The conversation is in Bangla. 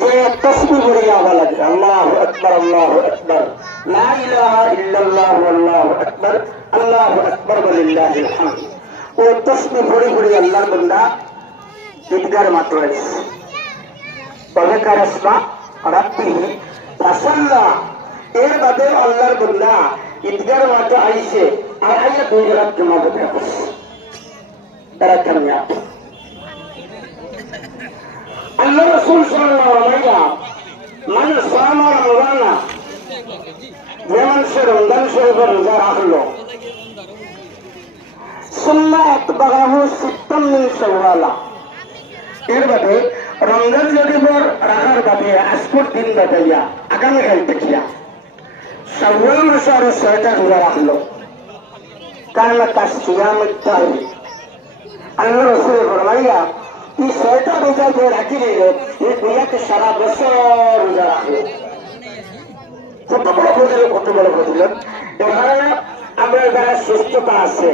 যে তসবিহ পড়ে যাওয়া লাগবে আল্লাহু আকবার আল্লাহু আকবার লা ইলাহা ইল্লাল্লাহু আল্লাহু আকবার আল্লাহু আকবার ওয়ালিল্লাহিল হামদ। ও তসবিহ পড়ে পড়ে আল্লাহর বান্দা ঈদগার মাত্র আছে তবেকার আসমা রাব্বিহি ফাসাল্লা। এর বাদে আল্লাহর বান্দা ঈদগার মাত্র আইছে আর আইয়া দুই রাকাত জমা পড়ে আছে তারা কামিয়া। আল্লাহ রাসূল সাল্লাল্লাহু আলাইহি ওয়াসাল্লাম মান সামা রমাদানা যে মানুষ রমজান শরীফের রোজা রাখলো সুন্নাহ আতবাহু সিত্তাম মিন শাওয়াল। এর বাদে রমজান শরীফের রাখার বাদে আজকের দিন বাদাইয়া আগামীকাল দেখিয়া শাওয়াল মাসের 6টা রোজা রাখলো কানা তাসিয়ামুত তাহি। আল্লাহ রাসূল ফরমাইয়া এই 6টা রোজা যে রাখি নিল এই দুনিয়াতে সারা বছর রোজা রাখলো। কত বড় ফজিলত, কত বড় ফজিলত। এখানে আমরা যারা সুস্থতা আছে